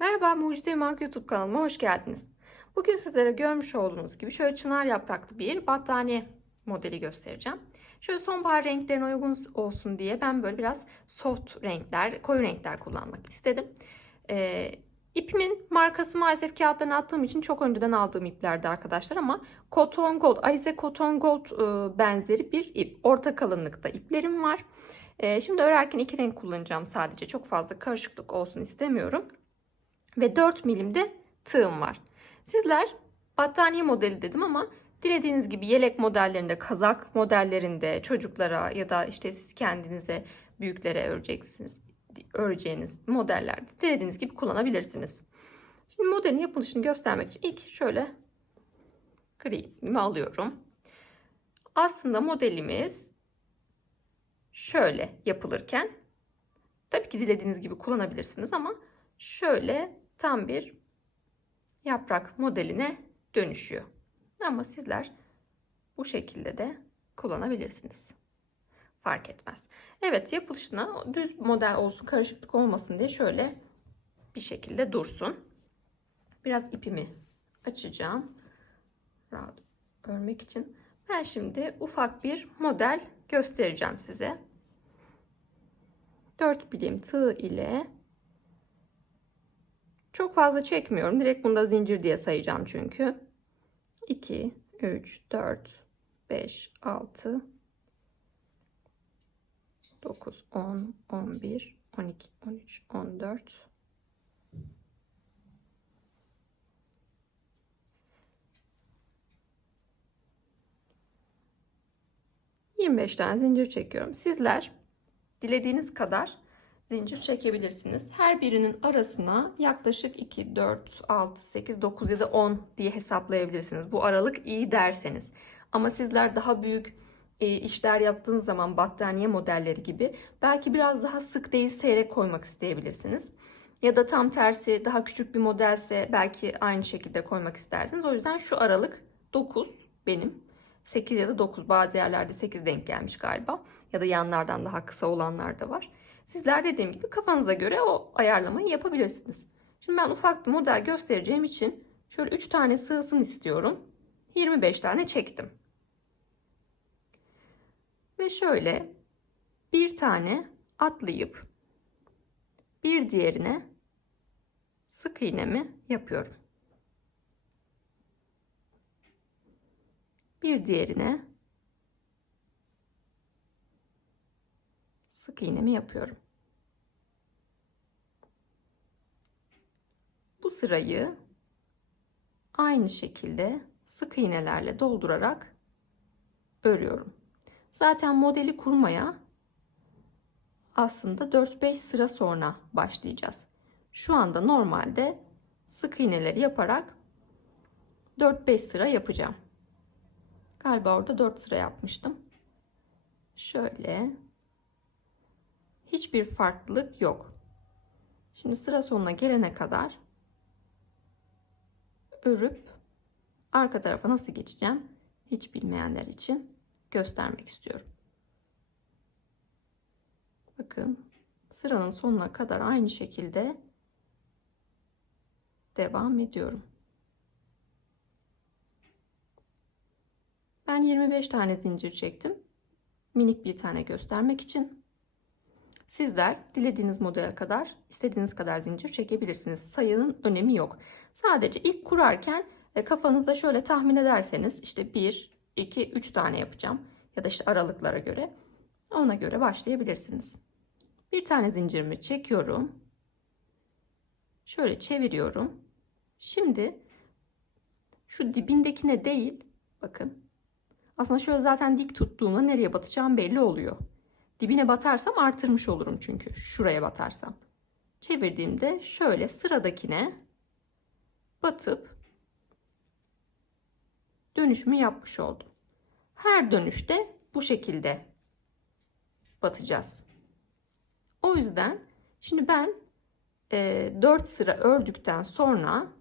Merhaba Mucize Yumak YouTube kanalıma hoş geldiniz. Bugün sizlere görmüş olduğunuz gibi şöyle çınar yapraklı bir battaniye modeli göstereceğim. Şöyle sonbahar renklerine uygun olsun diye ben böyle biraz soft renkler, koyu renkler kullanmak istedim. Ee, ipimin markası maalesef kağıtlarına attığım için çok önceden aldığım iplerdi arkadaşlar ama Cotton Gold, Alize Cotton Gold e, benzeri bir ip. Orta kalınlıkta iplerim var. Ee, şimdi örerken iki renk kullanacağım sadece. Çok fazla karışıklık olsun istemiyorum ve 4 milimde tığım var. Sizler battaniye modeli dedim ama dilediğiniz gibi yelek modellerinde, kazak modellerinde çocuklara ya da işte siz kendinize büyüklere öreceksiniz, öreceğiniz modellerde dilediğiniz gibi kullanabilirsiniz. Şimdi modelin yapılışını göstermek için ilk şöyle gripimi alıyorum. Aslında modelimiz şöyle yapılırken tabii ki dilediğiniz gibi kullanabilirsiniz ama şöyle tam bir yaprak modeline dönüşüyor. Ama sizler bu şekilde de kullanabilirsiniz. Fark etmez. Evet yapılışına düz model olsun karışıklık olmasın diye şöyle bir şekilde dursun. Biraz ipimi açacağım. Rahat örmek için. Ben şimdi ufak bir model göstereceğim size. 4 birim tığ ile çok fazla çekmiyorum. Direkt bunda zincir diye sayacağım çünkü. 2, 3, 4, 5, 6, 9, 10, 11, 12, 13, 14, ...25 tane zincir çekiyorum. Sizler dilediğiniz kadar zincir çekebilirsiniz. Her birinin arasına yaklaşık 2, 4, 6, 8, 9 ya da 10 diye hesaplayabilirsiniz. Bu aralık iyi derseniz. Ama sizler daha büyük e, işler yaptığınız zaman battaniye modelleri gibi belki biraz daha sık değil seyrek koymak isteyebilirsiniz. Ya da tam tersi daha küçük bir modelse belki aynı şekilde koymak istersiniz. O yüzden şu aralık 9 benim. 8 ya da 9 bazı yerlerde 8 denk gelmiş galiba. Ya da yanlardan daha kısa olanlar da var. Sizler dediğim gibi kafanıza göre o ayarlamayı yapabilirsiniz. Şimdi ben ufak bir model göstereceğim için şöyle 3 tane sığsın istiyorum. 25 tane çektim. Ve şöyle bir tane atlayıp bir diğerine sık iğnemi yapıyorum. Bir diğerine sık iğnemi yapıyorum. Bu sırayı aynı şekilde sık iğnelerle doldurarak örüyorum. Zaten modeli kurmaya aslında 4-5 sıra sonra başlayacağız. Şu anda normalde sık iğneleri yaparak 4-5 sıra yapacağım. Galiba orada 4 sıra yapmıştım. Şöyle hiçbir farklılık yok. Şimdi sıra sonuna gelene kadar örüp arka tarafa nasıl geçeceğim hiç bilmeyenler için göstermek istiyorum. Bakın sıranın sonuna kadar aynı şekilde devam ediyorum. Ben 25 tane zincir çektim. Minik bir tane göstermek için. Sizler dilediğiniz modele kadar istediğiniz kadar zincir çekebilirsiniz. Sayının önemi yok. Sadece ilk kurarken e, kafanızda şöyle tahmin ederseniz işte 1, 2, 3 tane yapacağım. Ya da işte aralıklara göre. Ona göre başlayabilirsiniz. Bir tane zincirimi çekiyorum. Şöyle çeviriyorum. Şimdi şu dibindekine değil bakın. Aslında şöyle zaten dik tuttuğumda nereye batacağım belli oluyor. Dibine batarsam artırmış olurum çünkü. Şuraya batarsam. Çevirdiğimde şöyle sıradakine batıp dönüşümü yapmış oldum. Her dönüşte bu şekilde batacağız. O yüzden şimdi ben e, 4 sıra ördükten sonra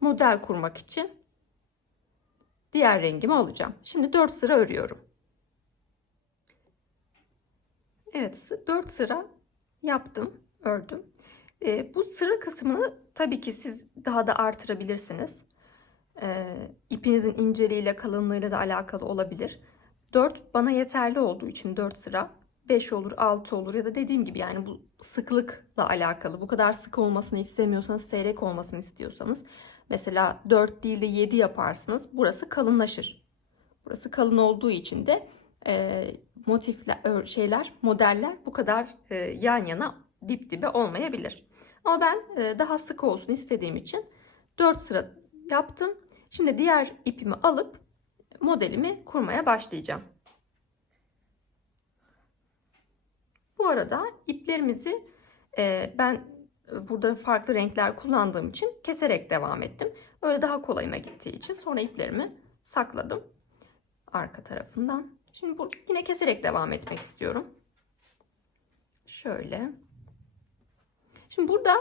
model kurmak için diğer rengimi alacağım. Şimdi 4 sıra örüyorum. Evet 4 sıra yaptım ördüm. E, bu sıra kısmını tabii ki siz daha da artırabilirsiniz. E, ipinizin inceliğiyle kalınlığıyla da alakalı olabilir. 4 bana yeterli olduğu için 4 sıra 5 olur 6 olur ya da dediğim gibi yani bu sıklıkla alakalı. Bu kadar sık olmasını istemiyorsanız seyrek olmasını istiyorsanız mesela 4 değil de 7 yaparsınız. Burası kalınlaşır. Burası kalın olduğu için de e, motifler, şeyler, modeller bu kadar e, yan yana dip dibe olmayabilir. Ama ben e, daha sık olsun istediğim için 4 sıra yaptım. Şimdi diğer ipimi alıp modelimi kurmaya başlayacağım. Bu arada iplerimizi e, ben burada farklı renkler kullandığım için keserek devam ettim. Öyle daha kolayıma gittiği için sonra iplerimi sakladım arka tarafından. Şimdi bu yine keserek devam etmek istiyorum. Şöyle. Şimdi burada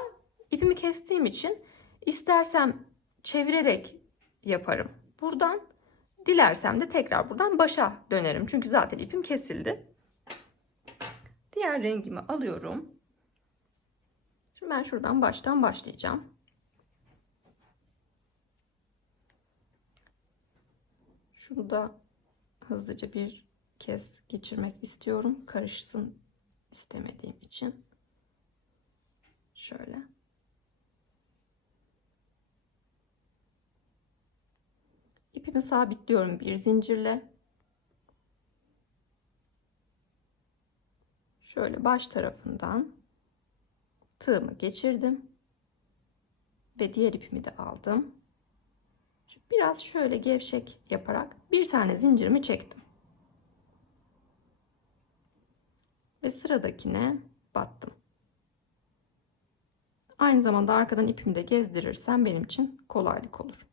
ipimi kestiğim için istersem çevirerek yaparım. Buradan dilersem de tekrar buradan başa dönerim. Çünkü zaten ipim kesildi. Diğer rengimi alıyorum. Şimdi ben şuradan baştan başlayacağım. Şunu da hızlıca bir kez geçirmek istiyorum. Karışsın istemediğim için. Şöyle. İpimi sabitliyorum bir zincirle. Şöyle baş tarafından tığımı geçirdim. Ve diğer ipimi de aldım. Biraz şöyle gevşek yaparak bir tane zincirimi çektim. Ve sıradakine battım. Aynı zamanda arkadan ipimi de gezdirirsem benim için kolaylık olur.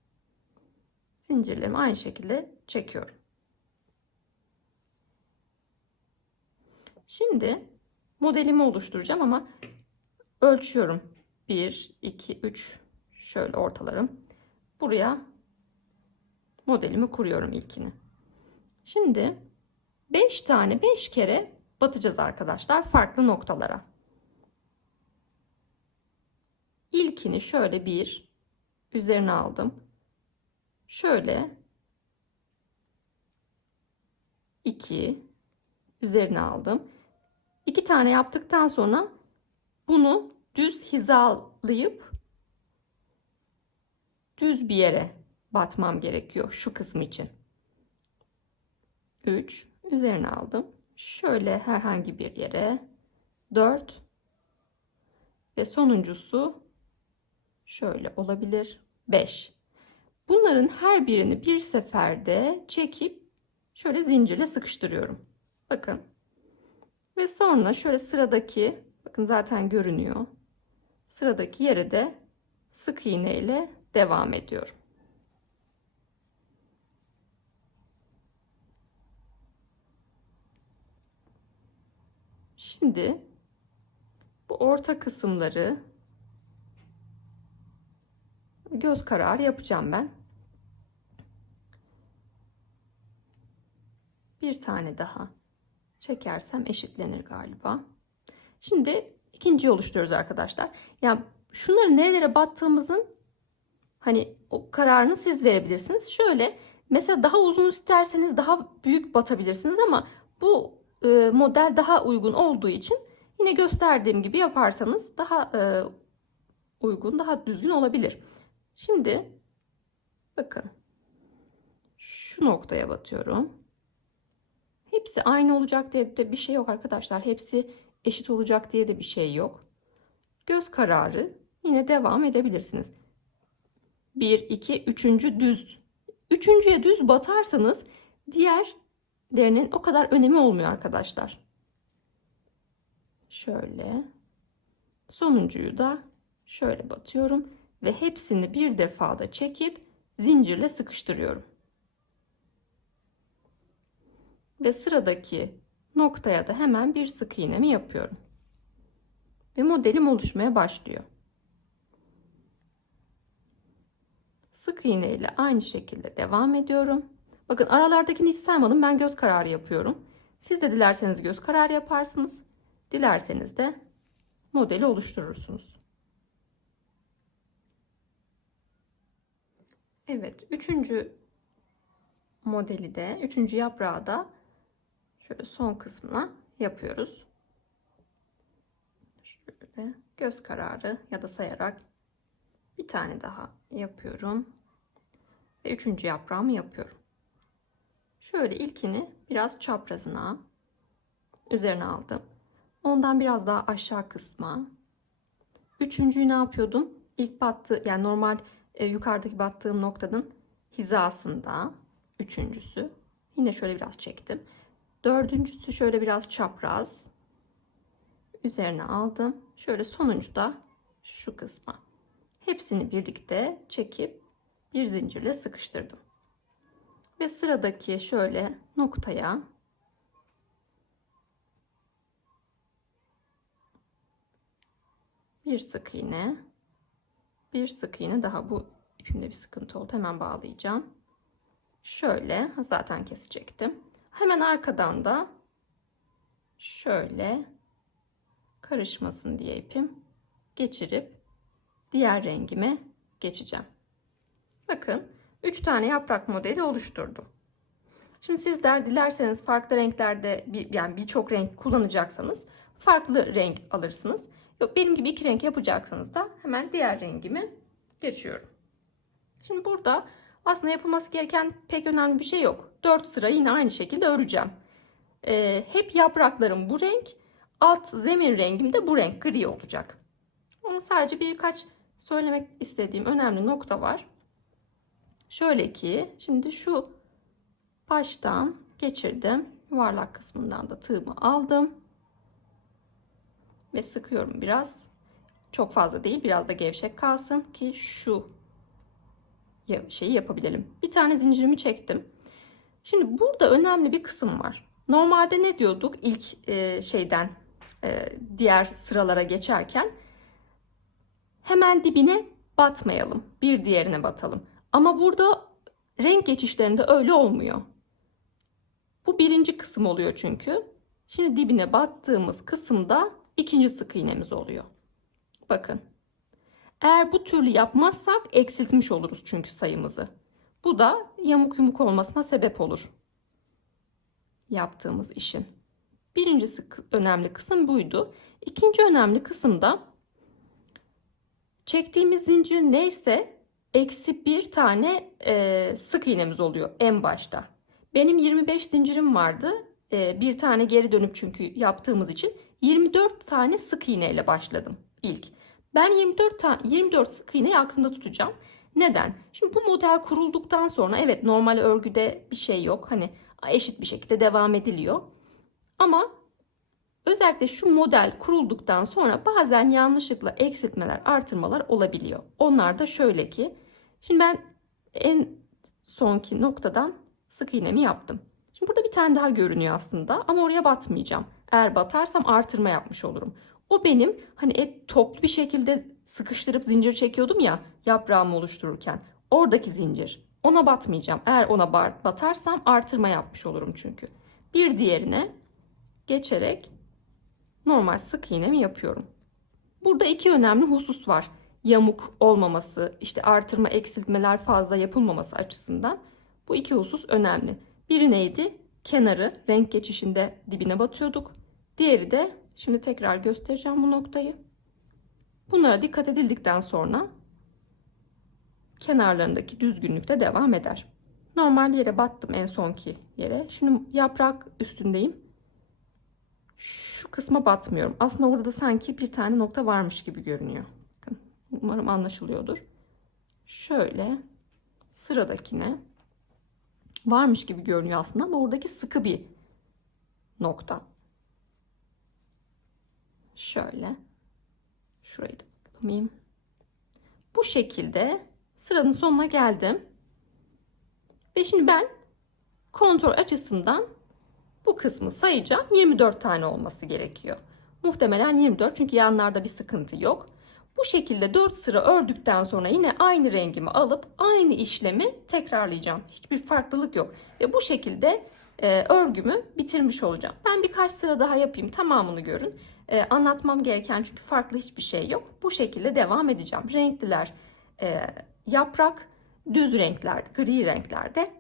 Zincirlerimi aynı şekilde çekiyorum. Şimdi modelimi oluşturacağım ama ölçüyorum. 1, 2, 3 şöyle ortalarım. Buraya modelimi kuruyorum ilkini. Şimdi 5 tane 5 kere batacağız arkadaşlar farklı noktalara. İlkini şöyle bir üzerine aldım. Şöyle 2 üzerine aldım. 2 tane yaptıktan sonra bunu düz hizalayıp düz bir yere batmam gerekiyor şu kısım için. 3 üzerine aldım. Şöyle herhangi bir yere 4 ve sonuncusu şöyle olabilir 5. Bunların her birini bir seferde çekip şöyle zincirle sıkıştırıyorum. Bakın. Ve sonra şöyle sıradaki bakın zaten görünüyor. Sıradaki yere de sık iğne ile devam ediyorum. Şimdi bu orta kısımları göz kararı yapacağım ben. Bir tane daha çekersem eşitlenir galiba. Şimdi ikinciyi oluşturuyoruz arkadaşlar. Yani şunları nerelere battığımızın hani o kararını siz verebilirsiniz. Şöyle mesela daha uzun isterseniz daha büyük batabilirsiniz ama bu model daha uygun olduğu için yine gösterdiğim gibi yaparsanız daha e, uygun, daha düzgün olabilir. Şimdi bakın şu noktaya batıyorum. Hepsi aynı olacak diye de bir şey yok arkadaşlar. Hepsi eşit olacak diye de bir şey yok. Göz kararı yine devam edebilirsiniz. 1, 2, 3. düz. Üçüncüye düz batarsanız diğerlerinin o kadar önemi olmuyor arkadaşlar. Şöyle. Sonuncuyu da şöyle batıyorum ve hepsini bir defada çekip zincirle sıkıştırıyorum. Ve sıradaki noktaya da hemen bir sık iğnemi yapıyorum. Ve modelim oluşmaya başlıyor. Sık iğne ile aynı şekilde devam ediyorum. Bakın aralardakini hiç saymadım. Ben göz kararı yapıyorum. Siz de dilerseniz göz kararı yaparsınız. Dilerseniz de modeli oluşturursunuz. Evet, üçüncü modeli de, üçüncü yaprağı da şöyle son kısmına yapıyoruz. Şöyle göz kararı ya da sayarak bir tane daha yapıyorum. Ve üçüncü yaprağımı yapıyorum. Şöyle ilkini biraz çaprazına üzerine aldım. Ondan biraz daha aşağı kısma. Üçüncüyü ne yapıyordum? İlk battı yani normal e, yukarıdaki battığım noktanın hizasında. Üçüncüsü. Yine şöyle biraz çektim. Dördüncüsü şöyle biraz çapraz. Üzerine aldım. Şöyle sonuncu da şu kısma. Hepsini birlikte çekip bir zincirle sıkıştırdım. Ve sıradaki şöyle noktaya. Bir sık iğne. Bir sık iğne daha. Bu ipimde bir sıkıntı oldu. Hemen bağlayacağım. Şöyle zaten kesecektim. Hemen arkadan da şöyle karışmasın diye ipim geçirip diğer rengime geçeceğim. Bakın 3 tane yaprak modeli oluşturdum Şimdi sizler dilerseniz farklı renklerde bir, yani birçok renk kullanacaksanız farklı renk alırsınız. Yok benim gibi iki renk yapacaksanız da hemen diğer rengimi geçiyorum. Şimdi burada aslında yapılması gereken pek önemli bir şey yok. 4 sıra yine aynı şekilde öreceğim. Ee, hep yapraklarım bu renk. Alt zemin rengim de bu renk gri olacak. Ama sadece birkaç söylemek istediğim önemli nokta var. Şöyle ki şimdi şu baştan geçirdim. Yuvarlak kısmından da tığımı aldım. Ve sıkıyorum biraz. Çok fazla değil biraz da gevşek kalsın ki şu şeyi yapabilelim. Bir tane zincirimi çektim. Şimdi burada önemli bir kısım var. Normalde ne diyorduk ilk e, şeyden e, diğer sıralara geçerken? Hemen dibine batmayalım. Bir diğerine batalım. Ama burada renk geçişlerinde öyle olmuyor. Bu birinci kısım oluyor çünkü. Şimdi dibine battığımız kısımda ikinci sık iğnemiz oluyor. Bakın. Eğer bu türlü yapmazsak eksiltmiş oluruz çünkü sayımızı. Bu da yamuk yumuk olmasına sebep olur. Yaptığımız işin. Birincisi önemli kısım buydu. İkinci önemli kısım da çektiğimiz zincir neyse eksi bir tane e, sık iğnemiz oluyor en başta. Benim 25 zincirim vardı. E, bir tane geri dönüp çünkü yaptığımız için 24 tane sık iğne ile başladım ilk. Ben 24 tane 24 sık iğneyi aklımda tutacağım. Neden? Şimdi bu model kurulduktan sonra evet normal örgüde bir şey yok. Hani eşit bir şekilde devam ediliyor. Ama özellikle şu model kurulduktan sonra bazen yanlışlıkla eksiltmeler, artırmalar olabiliyor. Onlar da şöyle ki şimdi ben en sonki noktadan sık iğnemi yaptım. Şimdi burada bir tane daha görünüyor aslında ama oraya batmayacağım. Eğer batarsam artırma yapmış olurum. O benim hani et toplu bir şekilde sıkıştırıp zincir çekiyordum ya yaprağımı oluştururken. Oradaki zincir. Ona batmayacağım. Eğer ona batarsam artırma yapmış olurum çünkü. Bir diğerine geçerek normal sık iğnemi yapıyorum. Burada iki önemli husus var. Yamuk olmaması, işte artırma eksiltmeler fazla yapılmaması açısından. Bu iki husus önemli. Biri neydi? Kenarı renk geçişinde dibine batıyorduk. Diğeri de şimdi tekrar göstereceğim bu noktayı. Bunlara dikkat edildikten sonra kenarlarındaki düzgünlükte devam eder. Normal yere battım en sonki yere. Şimdi yaprak üstündeyim. Şu kısma batmıyorum. Aslında orada da sanki bir tane nokta varmış gibi görünüyor. Umarım anlaşılıyordur. Şöyle sıradakine varmış gibi görünüyor aslında ama oradaki sıkı bir nokta. Şöyle. Şurayı da yapayım. Bu şekilde sıranın sonuna geldim. Ve şimdi ben kontrol açısından bu kısmı sayacağım. 24 tane olması gerekiyor. Muhtemelen 24 çünkü yanlarda bir sıkıntı yok. Bu şekilde 4 sıra ördükten sonra yine aynı rengimi alıp aynı işlemi tekrarlayacağım. Hiçbir farklılık yok. Ve bu şekilde e, örgümü bitirmiş olacağım. Ben birkaç sıra daha yapayım. Tamamını görün. E, anlatmam gereken çünkü farklı hiçbir şey yok. Bu şekilde devam edeceğim. Renkliler, e, yaprak düz renklerde, gri renklerde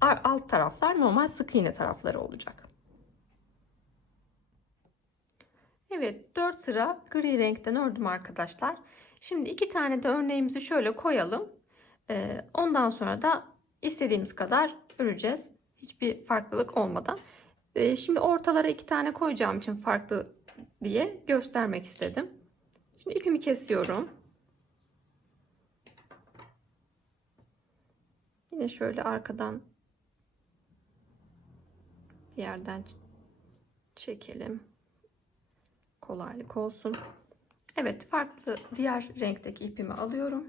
alt taraflar normal sık iğne tarafları olacak. Evet 4 sıra gri renkten ördüm arkadaşlar. Şimdi iki tane de örneğimizi şöyle koyalım. Ee, ondan sonra da istediğimiz kadar öreceğiz. Hiçbir farklılık olmadan. Ee, şimdi ortalara iki tane koyacağım için farklı diye göstermek istedim. Şimdi ipimi kesiyorum. Yine şöyle arkadan bir yerden çekelim. Kolaylık olsun. Evet farklı diğer renkteki ipimi alıyorum.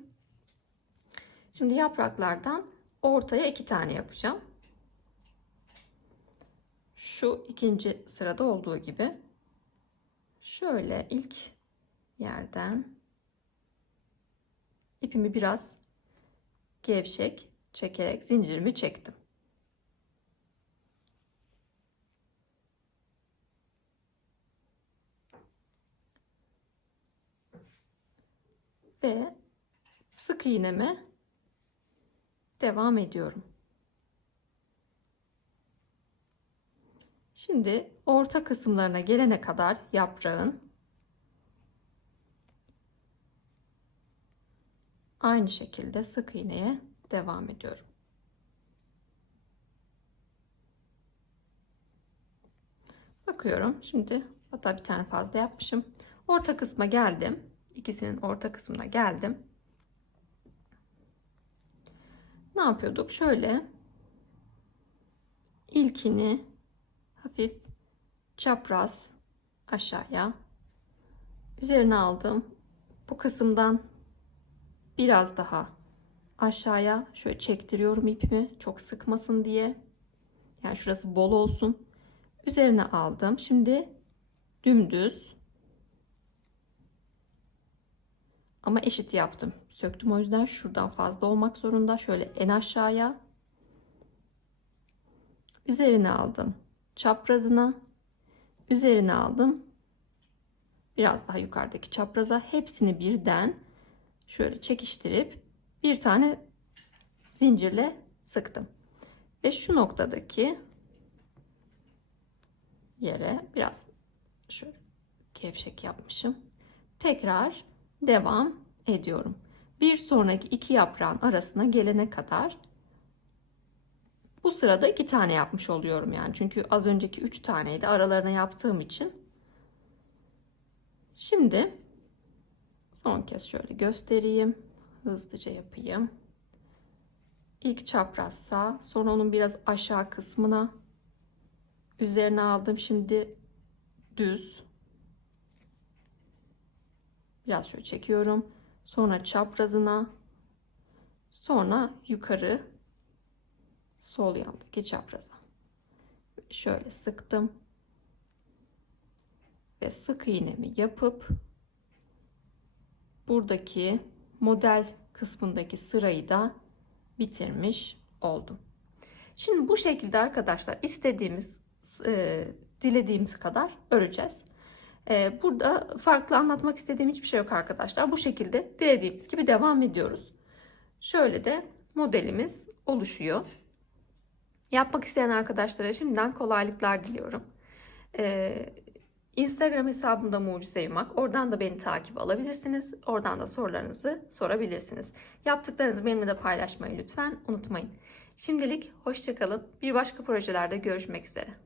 Şimdi yapraklardan ortaya iki tane yapacağım. Şu ikinci sırada olduğu gibi. Şöyle ilk yerden ipimi biraz gevşek çekerek zincirimi çektim. Ve sık iğneme devam ediyorum. Şimdi orta kısımlarına gelene kadar yaprağın aynı şekilde sık iğneye devam ediyorum. Bakıyorum. Şimdi hatta bir tane fazla yapmışım. Orta kısma geldim. İkisinin orta kısmına geldim. Ne yapıyorduk? Şöyle ilkini hafif çapraz aşağıya üzerine aldım. Bu kısımdan biraz daha aşağıya şöyle çektiriyorum ipimi çok sıkmasın diye. Yani şurası bol olsun. Üzerine aldım. Şimdi dümdüz ama eşit yaptım. Söktüm o yüzden şuradan fazla olmak zorunda. Şöyle en aşağıya üzerine aldım. Çaprazına üzerine aldım. Biraz daha yukarıdaki çapraza hepsini birden şöyle çekiştirip bir tane zincirle sıktım. Ve şu noktadaki yere biraz şöyle gevşek yapmışım. Tekrar devam ediyorum. Bir sonraki iki yaprağın arasına gelene kadar bu sırada iki tane yapmış oluyorum yani. Çünkü az önceki üç taneydi aralarına yaptığım için. Şimdi son kez şöyle göstereyim. Hızlıca yapayım. İlk çapraz sağ, sonra onun biraz aşağı kısmına üzerine aldım. Şimdi düz. Biraz şöyle çekiyorum. Sonra çaprazına. Sonra yukarı sol yandaki çapraza. Şöyle sıktım. Ve sık iğnemi yapıp buradaki model kısmındaki sırayı da bitirmiş oldum. Şimdi bu şekilde arkadaşlar istediğimiz, e, dilediğimiz kadar öreceğiz. E, burada farklı anlatmak istediğim hiçbir şey yok arkadaşlar. Bu şekilde dilediğimiz gibi devam ediyoruz. Şöyle de modelimiz oluşuyor. Yapmak isteyen arkadaşlara şimdiden kolaylıklar diliyorum. Ee, Instagram hesabımda Mucize Yumak. Oradan da beni takip alabilirsiniz. Oradan da sorularınızı sorabilirsiniz. Yaptıklarınızı benimle de paylaşmayı lütfen unutmayın. Şimdilik hoşçakalın. Bir başka projelerde görüşmek üzere.